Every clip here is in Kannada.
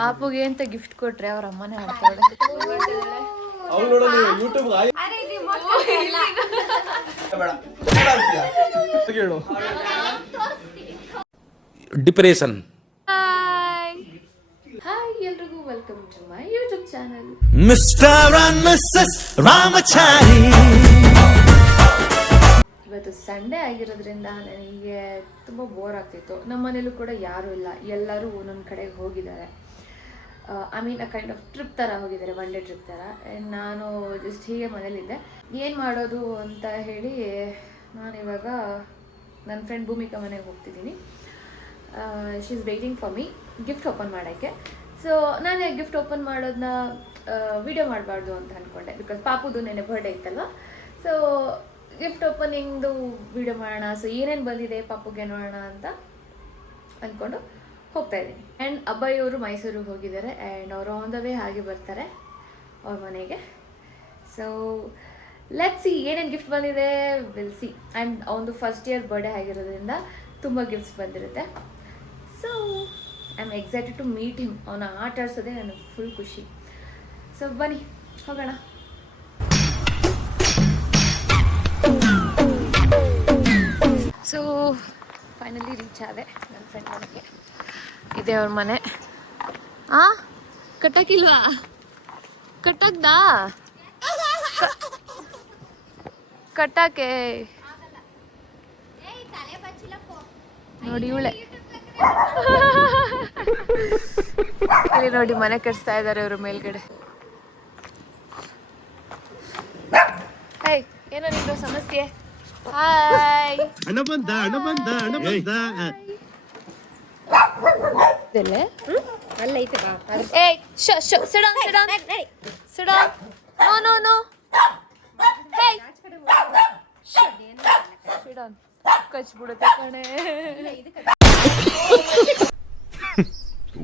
ಪಾಪುಗೆ ಅಂತ ಗಿಫ್ಟ್ ಕೊಟ್ರೆ ಅವ್ರ ಅಮ್ಮನೇ ಆಡ್ತಾಳೆ. ಡಿಪ್ರೆಷನ್. ಹಾಯ್ ಎಲ್ರಿಗೂ welcome to my YouTube channel mister and missus Ramachari. ಇವತ್ತು ಸಂಡೇ ಆಗಿರೋದ್ರಿಂದ ನನಗೆ ತುಂಬ ಬೋರ್ ಆಗ್ತಿತ್ತು. ನಮ್ಮ ಮನೇಲೂ ಕೂಡ ಯಾರೂ ಇಲ್ಲ, ಎಲ್ಲರೂ ಒಂದೊಂದು ಕಡೆಗೆ ಹೋಗಿದ್ದಾರೆ. I mean a kind of trip ಥರ ಹೋಗಿದ್ದಾರೆ, ಒನ್ ಡೇ ಟ್ರಿಪ್ ಥರ. ನಾನು ಜಸ್ಟ್ ಹೀಗೆ ಮನೇಲಿದ್ದೆ. ಏನು ಮಾಡೋದು ಅಂತ ಹೇಳಿ ನಾನಿವಾಗ ನನ್ನ ಫ್ರೆಂಡ್ ಭೂಮಿಕಾ ಮನೆಗೆ ಹೋಗ್ತಿದ್ದೀನಿ. She is waiting for me gift open ಮಾಡೋಕ್ಕೆ. ಸೊ ನಾನು ಗಿಫ್ಟ್ ಓಪನ್ ಮಾಡೋದನ್ನ ವಿಡಿಯೋ ಮಾಡಬಾರ್ದು ಅಂತ ಅಂದ್ಕೊಂಡೆ, ಬಿಕಾಸ್ ಪಾಪುದು ನೆನೆ ಬರ್ಡೇ ಇತ್ತಲ್ವ. ಸೊ ಗಿಫ್ಟ್ ಓಪನಿಂಗ್ದು ವಿಡಿಯೋ ಮಾಡೋಣ, ಸೊ ಏನೇನು ಬಂದಿದೆ ಪಾಪುಗೆ ನೋಡೋಣ ಅಂತ ಅಂದ್ಕೊಂಡು ಹೋಗ್ತಾ ಇದ್ದೀನಿ. ಆ್ಯಂಡ್ ಅಬ್ಬಯ್ಯವರು ಮೈಸೂರಿಗೆ ಹೋಗಿದ್ದಾರೆ ಆ್ಯಂಡ್ ಅವರು ಆನ್ ದ ವೇ ಹಾಗೆ ಬರ್ತಾರೆ ಅವ್ರ ಮನೆಗೆ. ಸೊ ಲೆಟ್ಸ್ ಸಿ ಏನೇನು ಗಿಫ್ಟ್ ಬಂದಿದೆ, ವಿಲ್ ಸಿ. ಆ್ಯಂಡ್ ಅವನದು ಫಸ್ಟ್ ಇಯರ್ ಬರ್ಡೇ ಆಗಿರೋದ್ರಿಂದ ತುಂಬ ಗಿಫ್ಟ್ಸ್ ಬಂದಿರುತ್ತೆ. So I am excited to meet him. ಅವನ ಆಟ ಆಡ್ಸೋದೇ ನನಗೆ ಫುಲ್ ಖುಷಿ. ಸೊ ಬನ್ನಿ ಹೋಗೋಣ. ಸೊ ಫೈನಲಿ ರೀಚ್ ಆದೆ ನನ್ನ ಫ್ರೆಂಡ್ ಮನೆಗೆ. ಇದೆ ಅವ್ರ ಮನೆ. ಕಟ್ಟಕ್ಕಿಲ್ವಾ? ಕಟ್ಟಕ್ದಾ? ಕಟ್ಟಕ್ಕೆ ನೋಡಿ ಇವಳೆ ಅಲ್ಲಿ ನೋಡಿ ಮನೆ ಕಟ್ಸ್ತಾ ಇದ್ದಾರೆ ಇವರು ಮೇಲ್ಗಡೆ. ಹೇಯ್, ಏನೋ ನಿಂದು ಸಮಸ್ಯೆ? ಹಾಯ್. ಹಣ ಬಂದ. ಅಲ್ಲ ಐತೆ ಬಾ. ಏಯ್ ಸಿಟ್ ಡೌನ್. ನೋ. ಹೇಯ್ ಸಿಟ್ ಡೌನ್. ಕಚ್ಬಿಡುತ್ತೆ ಕಣೆ.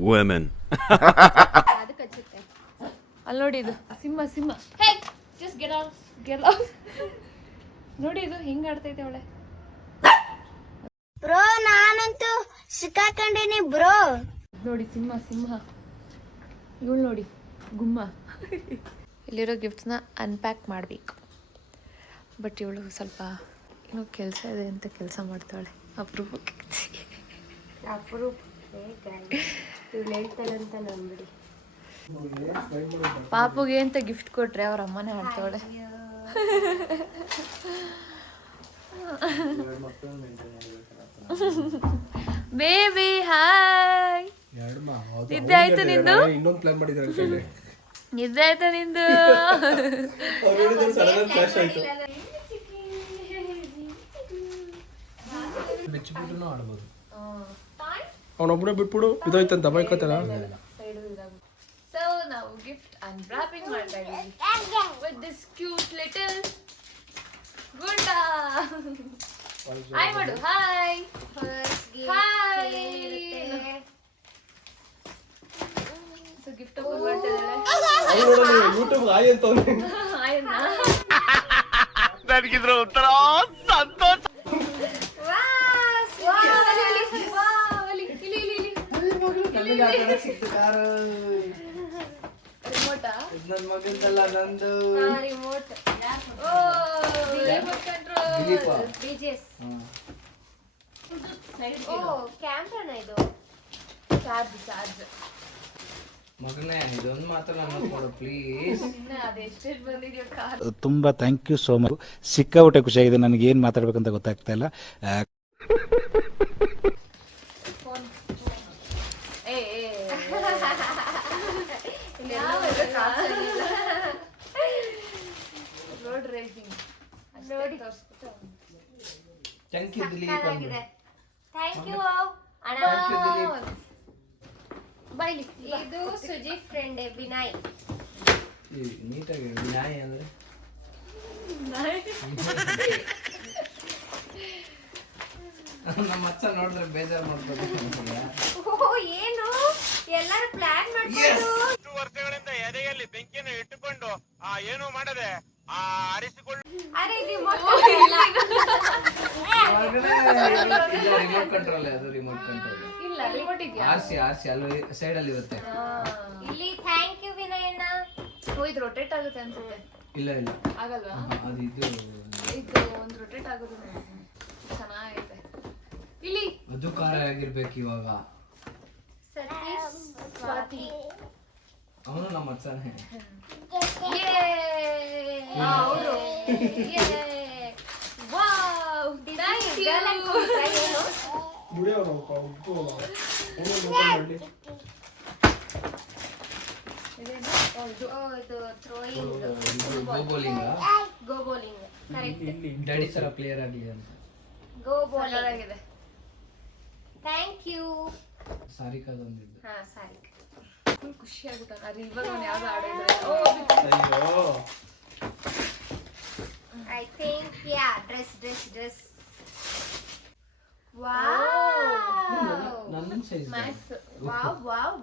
ವುಮೆನ್. ಅಲ್ಲಿ ನೋಡಿ ಇದು ಸಿಂಹ. ಹೇ ಜಸ್ಟ್ ಗೆಟ್ ಔಟ್. ನೋಡಿ ಇದು ಹಿಂಗ್ ಆಡ್ತೈತೆ ಅವಳೆ. ಬ್ರೋ ನಾನಂತೂ ಸಿಕ್ಕಾಕೊಂಡಿನಿ ಬ್ರೋ. ನೋಡಿ ಸಿಂಹ. ಇವಳು ನೋಡಿ ಗುಮ್ಮ. ಇಲ್ಲಿರೋ ಗಿಫ್ಟ್ಸ್ನ ಅನ್ಪ್ಯಾಕ್ ಮಾಡಬೇಕು. ಬಟ್ ಇವಳು ಸ್ವಲ್ಪ ಏನೋ ಕೆಲಸ ಇದೆ ಅಂತ ಕೆಲಸ ಮಾಡ್ತಾಳೆ. ಅಪರೂಪಕ್ಕೆ ಇವಳು ಹೇಳ್ತಾಳಂತ ನಂಬಿಡಿ. ಪಾಪುಗೆ ಅಂತ ಗಿಫ್ಟ್ ಕೊಟ್ರೆ ಅವ್ರ ಅಮ್ಮನೇ ಆಡ್ತಾಳೆ. Baby hi. ನಿದ್ದೆ ಆಯ್ತು ನಿಂದು? ಇನ್ನೊಂದು ಪ್ಲಾನ್ ಮಾಡಿದ್ದಾರೆ. ನಿದ್ದೆ ಆಯ್ತಾ ನಿಂದು? ಬಿಚ್ಚಿಬಿಟ್ಟು ಆಡ್ಬೋದು. ಅವನೊಬ್ಬನೇ ಬಿಟ್ಬಿಡು, ಇದಾಯ್ತಂತ ಬೈಕತ್ತಲ್ಲ. ಸೊ ನಾವು ಗಿಫ್ಟ್ ಅನ್ವ್ರಾಪಿಂಗ್ ಮಾಡ್ತಾ ಇದ್ದೀವಿ ವಿತ್ ದಿಸ್ ಕ್ಯೂಟ್ ಲಿಟಲ್ ಗುಂಡ. ಹಾಯ್ ಮಾಡು. Hi hi. So gift open ಮಾಡ್ತಾ ಇದ್ದಾಳೆ. ಯೂಟ್ಯೂಬ್ ಹಾಯ್ ಅಂತ ಆಯ್ತಾ? ನನಗಿದ್ರ ಉತ್ತರ ಸಂತೋಷ. ರಿಮೋಟ್ ಕ್ಯಾಮ್ರಾನ ಇದು? ಚಾರ್ಜ್ ಮಗನೇ ಇದೊಂದು ಮಾತ್ರ ನನಗೆ ಕೊಡು ಪ್ಲೀಸ್. ಅದೆಷ್ಟೆಷ್ಟು ಬಂದಿದೆಯೋ ಕಾರ್. ತುಂಬ ಥ್ಯಾಂಕ್ ಯು ಸೋ ಮಚ್. ಸಿಕ್ಕಾಪಟ್ಟೆ ಖುಷಿಯಾಗಿದೆ. ನನಗೆ ಏನು ಮಾತಾಡ್ಬೇಕಂತ ಗೊತ್ತಾಗ್ತಾ ಇಲ್ಲ. ರೋಡ್ ರೇಸಿಂಗ್ ನೋಡಿ. Thank you Dilip. Thank you ಅಣ್ಣ. ಬೈಲಿ. ಇದು ಸುಜಿತ್ ಫ್ರೆಂಡ್ ವಿನಯ್. ನೀಟಾಗಿ ವಿನಯ್ ಅಂದ್ರೆ ನಮ್ಮ ಅಚ್ಚ ನೋಡಿದ್ರೆ ಬೇಜಾರು ಮಾಡ್ತಾರೆ. ಏನು ಎಲ್ಲರೂ ಪ್ಲಾನ್ ಮಾಡ್ಕೊಂಡು 2 ವರ್ಷಗಳಿಂದ ಎದೆಯಲ್ಲಿ ಬೆಂಕಿಯನ್ನು ಇಟ್ಟುಕೊಂಡು ಏನು ಮಾಡದೆ ಆರಿಸಿಕೊಂಡು. ಅರೆ ರಿಮೋಟ್ ರಿಮೋಟ್ ಕಂಟ್ರೋಲ್. ಅದು ರಿಮೋಟ್ ಕಂಟ್ರೋಲ್ ಇಲ್ಲ ಇಲ್ಲ ರಿಮೋಟ್ ಇದೆಯಾ? ಆರ್ಸಿ ಅಲ್ಲಿ ಸೈಡ್ ಅಲ್ಲಿ ಇರುತ್ತೆ. ಇಲ್ಲಿ ಥ್ಯಾಂಕ್ ಯು ವಿನಯಣ್ಣ. ಓ ಇದು ರೊಟೇಟ್ ಆಗುತ್ತೆ ಅನ್ಸುತ್ತೆ. ಇಲ್ಲ ಆಗಲ್ವಾ? ಅದು ಇದು ಒಂದು ರೊಟೇಟ್ ಆಗೋದು ಚೆನ್ನಾಗಿದೆ. ಇಲ್ಲಿ ಅದು ಖಾರ ಆಗಿರ್ಬೇಕು ಇವಾಗ. ಸತೀಶ್ ಸ್ವಾತಿ. ಅವನು ನಮ್ಮ ಅಚ್ಚನೇ. ಹೌದು. Wow thank you. ಇದು throwing go bowling go bowling correct. Daddy ತರ ಪ್ಲೇಯರ್ ಆಗ್ಲಿ ಅಂತ. ಗೋ ಬೌಲಿಂಗ್ ಆಗಿದೆ. Thank you. ಸಾರಿಕಾದೊಂದಿದ್ದು. ಹಾ ಸರಿ. ಫುಲ್ ಖುಷಿ ಆಗುತ್ತೆ. ಅದು ಇವಾಗ ನಾನು ಯಾವ್ದು ಆಡಿದ್ರೆ I think yeah, dress. Wow. ನನ್ನ ಸೈಜ್ ಮ್ಯಾಕ್ಸ್. Wow.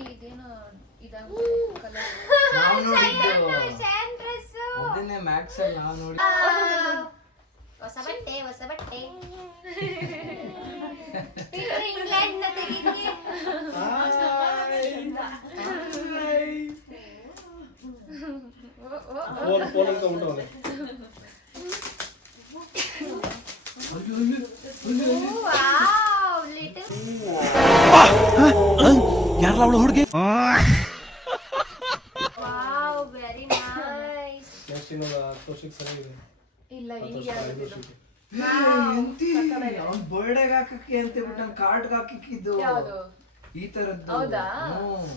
ಇದೇನೋ ಇದಾಗ ಕಲರ್. ನಾವು ನೋಡಿದ್ದು Shan dress. ಅದನ್ನೇ ಮ್ಯಾಕ್ಸ್ ಅಲ್ಲಿ ನಾವು ನೋಡಿ. ಹೊಸ ಬಟ್ಟೆ. ಇಂಗ್ಲೆಂಡ್ ನ ತೆಗಿಗೆ. Wow, little. Wow, very nice. ಇಲ್ಲ ಈಗ ಯಾವ್ದು ಅವ್ನ್ ಬರ್ಡೇಗೆ ಹಾಕಕ್ಕೆ ಅಂತ ಹೇಳ್ಬಿಟ್ಟು ನಾನು ಕಾರ್ಡ್ಗೆ ಹಾಕಿಕ್ಕಿದ್ದು ಯಾವುದು? ಈ ತರದ್ದು. ಹೌದಾ? ಹ್ಮ್.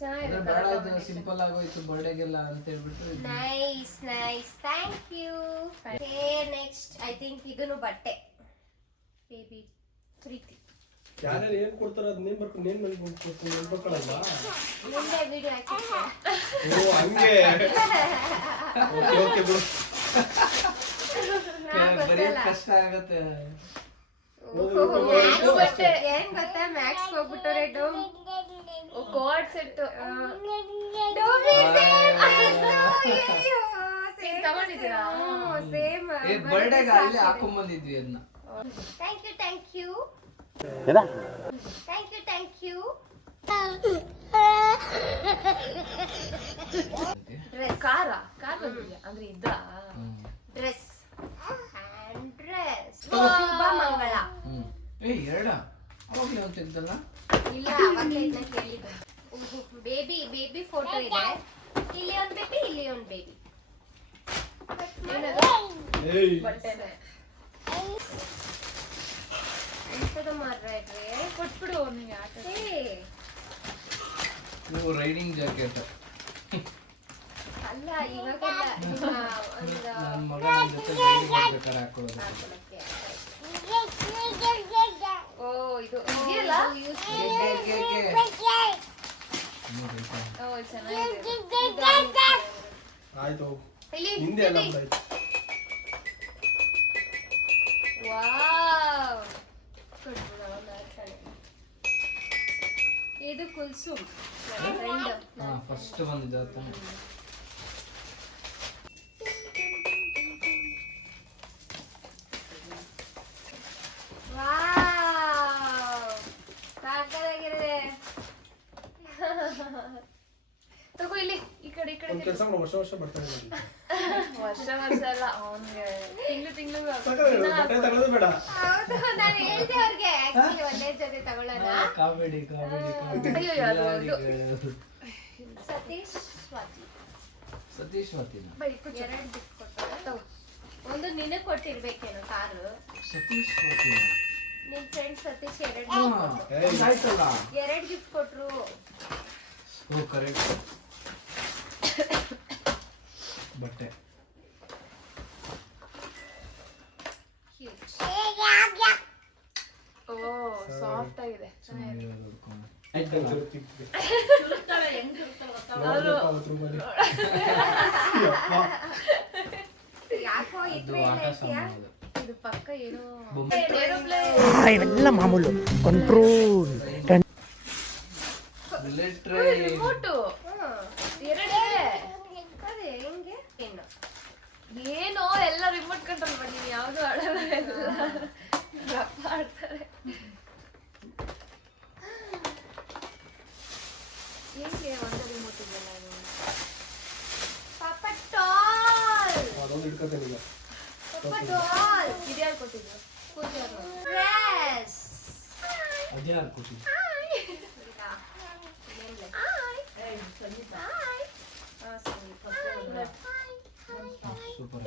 ಚೆನ್ನಾಗಿದೆ ಅದ್ರ ಬೇಡ ಇದು ಸಿಂಪಲ್ ಆಗೋಯ್ತು ಬರ್ಡೇಗೆಲ್ಲ ಅಂತ ಹೇಳ್ಬಿಟ್ಟು Nice. Thank you. Okay, next. I think ಇದನ್ನು ಬಟ್ಟೆ. Baby ಪ್ರೀತಿ. ಯಾರ್ಯಾರು ಏನ್ ಕೊಡ್ತಾರ ಅದ್ ನೀನ್ ಬರ್ಕೊಂಡು ಏನ್ ನೆನ್ಪಕ್ಕಳಲ್ಲ. ಮುಂದೆ ವಿಡಿಯೋ ಹಾಕಿ. ಓ ಹಂಗೆ. ಓಕೆ ಬಿಡು. ಬರೆಯೋದ್ ಕಷ್ಟ ಆಗತ್ತೆ. ಏನ್ ಗೊತ್ತಾ ಮ್ಯಾಕ್ಸ್ ಹೋಗ್ಬಿಟ್ಟವ್ರೆ ಡೋಮ್. ಕೋಡ್ ಸೆಟ್ ತಗೊಂಡಿದ್ದೀರಾ? ಸೇಮ್. ಬರ್ಡೇಗೆ ಅಲ್ಲಿ ಹಾಕೊಂಡ್ ಬಂದಿದ್ವಿ ಅದನ್ನ. Thank you. ಕಾರ ಬಂದಿದ್ಯಾ ಅಂದ್ರೆ ಇದ್ದ ಡ್ರೆಸ್ ಹ್ಯಾಂಡ್ ಡ್ರೆಸ್ ಶುಭ ಮಂಗಳ. ಎರಡ ಅವಾಗ್ಲೇ ಅಂತ ಇದ್ದಲ್ಲ. ಇಲ್ಲ ಅವಾಗಲೇ ಇದನ್ನ ಕೇಳಿದ್ದೆ. ಬೇಬಿ ಫೋಟೋ ಇದೆ. ಇಲ್ಲಿ ಒಂದು ಬೇಬಿ ಇಲ್ಲಿ ಒಂದು ಬೇಬಿ. ಏಯ್ ಬಟ್ಟೆನೆ ಎಂತದ ಮಾರ್ರೆ ಕೊಟ್ಬಿಡು ನಿಂಗೆ ಆಟ. ನೀವು ರೈಡಿಂಗ್ ಜಾಕೆಟ್. ಅಲ್ಲ ಇವಾಗೆಲ್ಲ ನನ್ನ ಮಗ ನನ್ನ ಜೊತೆ ರೈಡಿಂಗ್ ಬೇಕಾದ್ರೆ ಹಾಕೊಳ್ಳೋದು. ಓ ಇದು ಇದೆಯಲ್ಲ. ಓ ಚೆನ್ನಾಗಿದೆ. ಆಯ್ತು ಇಲ್ಲಿ ಹಿಂದೆ ಎಲ್ಲ ಬಿಡಾಯ್ತು. ವಾವ್ ಇದು ಕುಲ್ಸುಮ್ ಹಾ ಫಸ್ಟ್ ಬಂದಿದ್ದ ತಾನೆ. ವಾವ್ ಸಾಕಾಗಿದೆ. ತಗೋ ಇಲ್ಲಿ ಈ ಕಡೆ ಒಂದ್ ಕೆಲಸ ಮಾಡು, ವರ್ಷ ಬರ್ತಾನೆ ನೋಡಿ. ವರ್ಷ ಅಲ್ಲ ಅವನ್ಗೆ ತಿಂಗಳು ಬಟ್ಟೆ ತಗೊಳ್ಳೋದು ಬೇಡ. ಹೌದು ನಾನು ಹೇಳ್ದೆ ಅವ್ರಿಗೆ ಆಕ್ಚುಲಿ ಒಂದೇ ಜೊತೆ ತಗೊಳ್ಳೋಣ. ಕಾಮಿಡಿ ಅಯ್ಯೋ, ಅದು ಸತೀಶ್ ಸ್ವಾತಿ ಸತೀಶ್ ಮತ್ತಿನ ಎರಡು ಗಿಫ್ಟ್ ಕೊಡ್ತಾರೆ. ಒಂದು ನಿನಗೆ ಕೊಟ್ಟಿರ್ಬೇಕೇನೋ ಕಾರು. ಸತೀಶ್ ಮತ್ತಿನ ನಿನ್ ಫ್ರೆಂಡ್ ಸತೀಶ್ ಆಯ್ತಲ್ಲ. ಎರಡು ಗಿಫ್ಟ್ ಕೊಟ್ರು. ಓ ಕರೆಕ್ಟ್. ಬಟ್ಟೆ ಓ ಸಾಫ್ಟ್ ಆಗಿದೆ. ಯಾಕೋ ಅದು ಆಟ ಸಾಮಾನು. ಇದು ಪಕ್ಕ ಏನೋ ಇವೆಲ್ಲ ಮಾಮೂಲು ಕಂಟ್ರೋಲ್. ರಿಮೋಟು ಎರಡಿದೆ. ಅದೇ ಹೆಂಗೆ ಏನು ಏನೋ ಎಲ್ಲ ರಿಮೋಟ್ ಕಂಟ್ರೋಲ್ ಮಾಡಿ ನೀವು ಯಾವ್ದು ಆಡಲ್ಲ. ಅದ್ಯಾರು ಖುಷಿ? ಸೂಪರ್.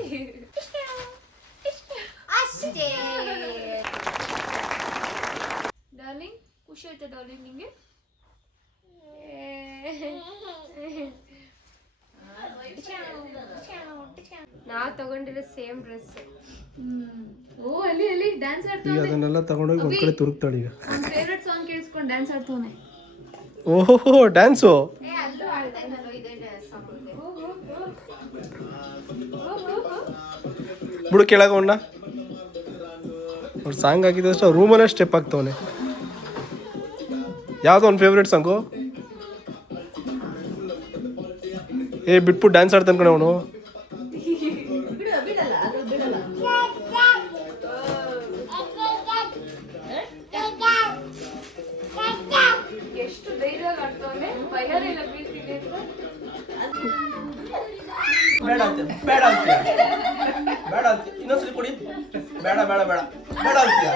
ಅಷ್ಟೇ. ಡಾರ್ಲಿಂಗ್ ಖುಷಿ ಆಯ್ತಾ ಡಾರ್ಲಿಂಗ್ ನಿಂಗೆ? ನಾವು ತಗೊಂಡಿರೋ ಸೇಮ್ ಡ್ರೆಸ್. ಓ ಅಲ್ಲಿ ಡ್ಯಾನ್ಸ್ ಈಗ ಆಡ್ತಾನೆ. ಅದನ್ನೆಲ್ಲ ತಗೊಂಡೋಗಿ ಒಂದ್ ಕಡೆ ತುರುಕ್ತಾಳೆ ಈಗ. ಅವ್ನ ಫೇವ್ರೆಟ್ ಸಾಂಗ್ ಕೇಳಿಸ್ಕೊಂಡು ಡ್ಯಾನ್ಸ್ ಆಡ್ತಾನೆ. ಓಹೋ ಡ್ಯಾನ್ಸು. ಅಲ್ಲೂ ಆಡ್ತಾ ಇದ್ದಲ್ಲ ಇದೇ ಸಾಂಗ್. ಬಿಡು ಕೆಳಗೊಂಡ ಅವ್ರು ಸಾಂಗ್ ಹಾಕಿದಷ್ಟು ಅವ್ರ ರೂಮಲ್ಲೇ ಸ್ಟೆಪ್ ಆಗ್ತವನೆ. ಯಾವ್ದು ಅವ್ನ ಫೇವ್ರೇಟ್ ಸಾಂಗು? ಬಿಟ್ಬಿಟ್ಟು ಡ್ಯಾನ್ಸ್ ಆಡ್ತಾನೆ ಕಣೆ ಅವನು. ಎಷ್ಟು ಧೈರ್ಯವಾಗಿ ಆಡ್ತಾನೆ, ಭಯನೇ ಇಲ್ಲ ಬೀಳ್ತೀನಿ ಅಂತ. ಬೇಡ ಅಂತೆ ಬೇಡ ಅಂತೀಯ ಬೇಡ ಅಂತೀಯ ಇನ್ನೊಂದ್ಸಲಿ ಕೊಡಿ. ಬೇಡ ಬೇಡ ಬೇಡ ಬೇಡ ಅಂತೀಯ.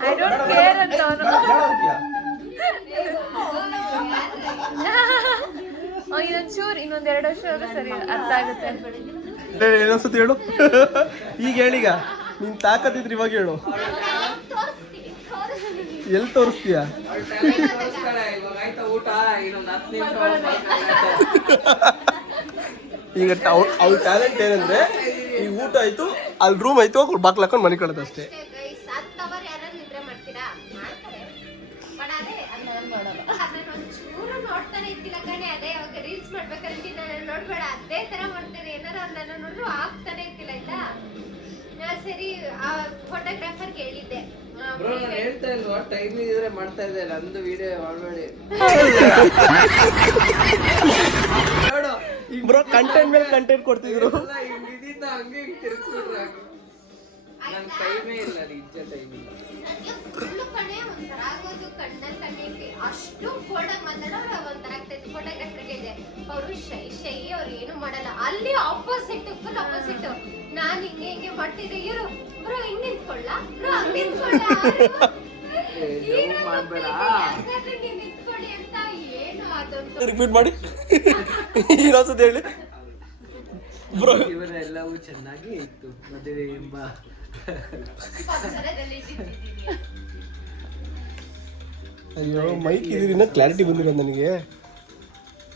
I don't care ಅಂತ ಅವನು. ಇನ್ನೊಂದ್ 2 ವರ್ಷ ಹೋದ್ರೆ ಸರಿ ಅರ್ಥ ಆಗುತ್ತೆ. ಇನ್ನೊಂದ್ಸತಿ ಹೇಳು. ಈಗ ಹೇಳೀಗ ನೀನ್ ತಾಕತ್ತಿದ್ರಿ ಇವಾಗ ಹೇಳು. ಎಲ್ಲಿ ತೋರಿಸ್ತೀಯ? ಊಟ ಇನ್ನೊಂದು 10 ನಿಮಿಷ ಈಗ ಅವ್ಳ ಟ್ಯಾಲೆಂಟ್ ಏನಂದ್ರೆ ಈಗ ಊಟ ಆಯ್ತು, ಅಲ್ಲಿ ರೂಮ್ ಆಯ್ತು, ಅವ್ರು ಬಾಕ್ಲು ಹಾಕೊಂಡು ಮನೆ ಕಳೋದು ಅಷ್ಟೇ. ಸತ್ತವರು ಯಾರು ನಿದ್ರೆ ಮಾಡ್ತೀರಾ? ಮಾಡ್ತಾರೆ. ಬಟ್ ಅದೇ ಅದನ್ನ ಒಂಚೂರು ನೋಡ್ತಾನೆ ಇದ್ದಿಲ್ಲ ಕಣೆ. ಅದೇ ಅವಾಗ ರೀಲ್ಸ್ ಮಾಡ್ಬೇಕಾದ್ರೆ ನಾನು ನೋಡ್ಬೇಡ ಅದೇ ತರ ಮಾಡ್ತಾರೆ. ಏನಾರು ಅವ್ರು ನನ್ನ ನೋಡಿದ್ರು ಆಗ್ತಾನೆ ಇದ್ದಿಲ್ಲ ಆಯ್ತಾ. ಸರಿ ಆ ಫೋಟೋಗ್ರಾಫರ್ ಕೇಳಿದ್ದೆ. ಬ್ರೋ ನಾನು ಹೇಳ್ತಾ ಇಲ್ವಾ ಟೈಮ್ ಇದ್ರೆ ಮಾಡ್ತಾ ಇದ್ದೆ. ನಂದು ವಿಡಿಯೋ ಮಾಡಬೇಡಿ ಬ್ರೋ. ಕಂಟೆಂಟ್ ಮೇಲೆ ಕಂಟೆಂಟ್ ಕೊಡ್ತಿದ್ರು. ಹಿಂಗಿದ್ದ ಹಂಗೆ ತಿರ್ಗಿಸ್ಬಿಟ್ರೆ ನನ್ನ ಟೈಮೇ ಇಲ್ಲ, ನಿಜ ಟೈಮ್ ಇಲ್ಲ. ನನಗೆ ಫುಲ್ ಕಣೆ ಒಂಥರ ಆಗೋದು ಕಣ್ಣಲ್ಲಿ ಕಣ್ಣಿಗೆ. ಅಷ್ಟು ಫೋಟೋಗೆ ಮಾತಾಡೋರು ಒಂಥರ ಆಗ್ತಾಯಿತ್ತು. ಫೋಟೋಗ್ರಾಫರ್ಗೆ ಇದೆ ಅವರು ಶೈ ಅವ್ರು ಏನು ಮಾಡಲ್ಲ. ಅಲ್ಲಿ ಆಪೋಸಿಟ್, ಫುಲ್ ಆಪೋಸಿಟ್. ನಾನು ಹಿಂಗೆ ಮಾಡ್ತಿದ್ದೆ. ಇವರು ಬ್ರೋ ಹಿಂಗ್ ನಿಂತ್ಕೊಳ್ಳ, ಬ್ರೋ ಹಂಗ್ ನಿಂತ್ಕೊಳ್ಳ, ಮಾಡ್ಬೇಡ ನಿಂತ್ಕೊಳ್ಳಿ ಅಂತ. ಏನು ಅದೊಂದು ರಿಪೀಟ್ ಮಾಡಿ ಇನ್ನೊಂದ್ಸತಿ ಹೇಳಿ ಬ್ರೋ. ಇವರೆಲ್ಲವೂ ಚೆನ್ನಾಗಿ ಇತ್ತು ಮದುವೆ ಎಂಬ ಪಕ್ಷರದಲ್ಲಿ ಇಟ್ಟಿದ್ದೀನಿ. ಅಯ್ಯೋ ಮೈಕ್ ಇದರಿಂದ ಕ್ಲಾರಿಟಿ ಬಂದಿರೋದು ನನಗೆ.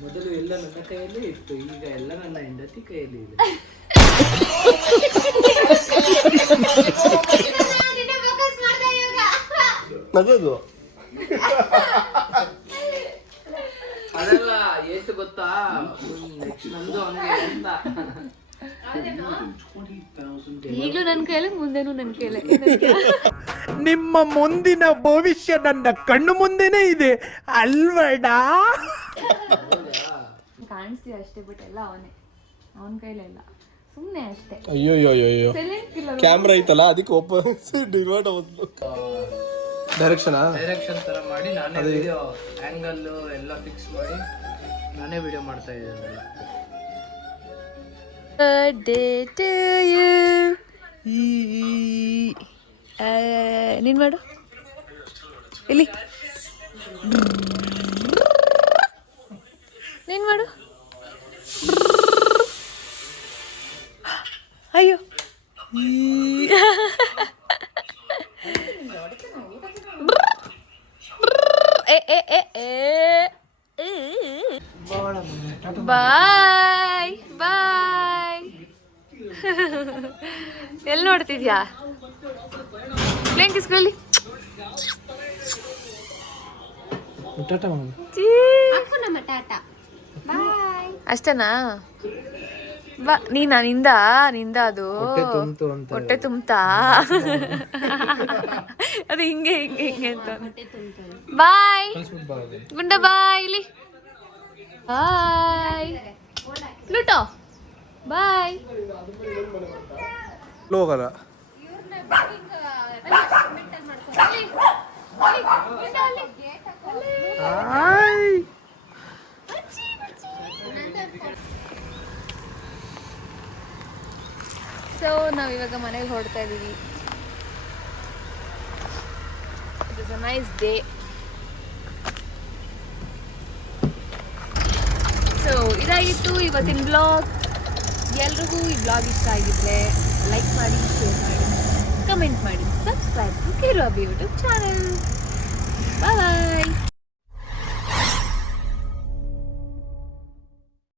ಮೊದಲು ಎಲ್ಲ ನನ್ನ ಕೈಯಲ್ಲೇ ಇತ್ತು, ಈಗ ಎಲ್ಲ ನನ್ನ ಹೆಂಡತಿ ಕೈಯಲ್ಲಿ ಇದೆ. ನಗೋದು ಅದೆಲ್ಲ ಎಷ್ಟು ಗೊತ್ತಾ, ನೆಕ್ಸ್ಟ್ ನಂದು ಹಂಗೆ ಅಂತ. ಈಗಲೂ ನನ್ನ ಕೈಯಲ್ಲೇ, ಮುಂದೆನೂ ನನ್ನ ಕೈಯಲ್ಲೇ. ನಿಮ್ಮ ಮುಂದಿನ ಭವಿಷ್ಯ ನನ್ನ ಕಣ್ಣು ಮುಂದೆನೇ ಇದೆ ಅಲ್ವಡ. ಕಾಣಿಸ್ತೀವಿ ಅಷ್ಟೇ, ಬಟ್ ಎಲ್ಲ ಅವನ ಕೈಲೇ ಇಲ್ಲ, ಸುಮ್ಮನೆ ಅಷ್ಟೇ. ಅಯ್ಯೋ ಅಯ್ಯೋ ಅಯ್ಯೋ ಸೈಲೆಂಟ್ ಕಿಲ್ಲರ್. ಕ್ಯಾಮ್ರಾ ಐತಲ್ಲ ಅದಕ್ಕೆ ಓಪನ್ ಡಿವೈಡ್ ಆಗೋದು. ಡೈರೆಕ್ಷನ್ ತರ ಮಾಡಿ ನಾನೇ ವಿಡಿಯೋ ಆಂಗಲ್ ಎಲ್ಲ ಫಿಕ್ಸ್ ಮಾಡಿ ನಾನೇ ವಿಡಿಯೋ ಮಾಡ್ತಾ ಇದ್ದೇನೆ. Birthday to you. ನೀನು ಮಾಡು ಇಲ್ಲಿ, ನೀನು ಮಾಡು. ಅಯ್ಯೋ ಬಾಯ್ ಬಾಯ್. ಎಲ್ಲಿ ನೋಡ್ತಿದ್ಯಾ? ಪ್ಲೇನ್ ಕಿಸ್ಕೊಳ್ಳಿ. ಅಪ್ಪು ನಮ್ಮ ಟಾಟಾ ಬಾಯ್. ಅಷ್ಟನಾ? ಬಾ ನೀನಾ? ನಿಂದ ಅದು ಹೊಟ್ಟೆ ತುಂಬ್ತಾ? ಅದು ಹಿಂಗೆ ಹಿಂಗೆ ಹಿಂಗೆ ಅಂತ. ಬಾಯ್ ಗುಂಡ ಬಾಯ್. ಇಲ್ಲಿ ಬಾಯ್ ಪ್ಲೂಟೋ ಬಾಯ್. ಹೋಗಲ್ಲ. ಸೊ ನಾವಿವಾಗ ಮನೆಗೆ ಹೊರಡ್ತಾ ಇದ್ದೀವಿ. It is a nice day. So ಇದಾಗಿತ್ತು ಇವತ್ತಿನ ಬ್ಲಾಗ್. ಎಲ್ರಿಗೂ ಈ ಬ್ಲಾಗ್ ಇಷ್ಟ ಆಗಿದ್ರೆ ಲೈಕ್ ಮಾಡಿ, ಶೇರ್ ಮಾಡಿ, ಕಮೆಂಟ್ ಮಾಡಿ, ಸಬ್ಸ್ಕ್ರೈಬ್ ಟು ಕಿರು ಅಭಿ ಯೂಟ್ಯೂಬ್ ಚಾನಲ್. ಬಾಯ್.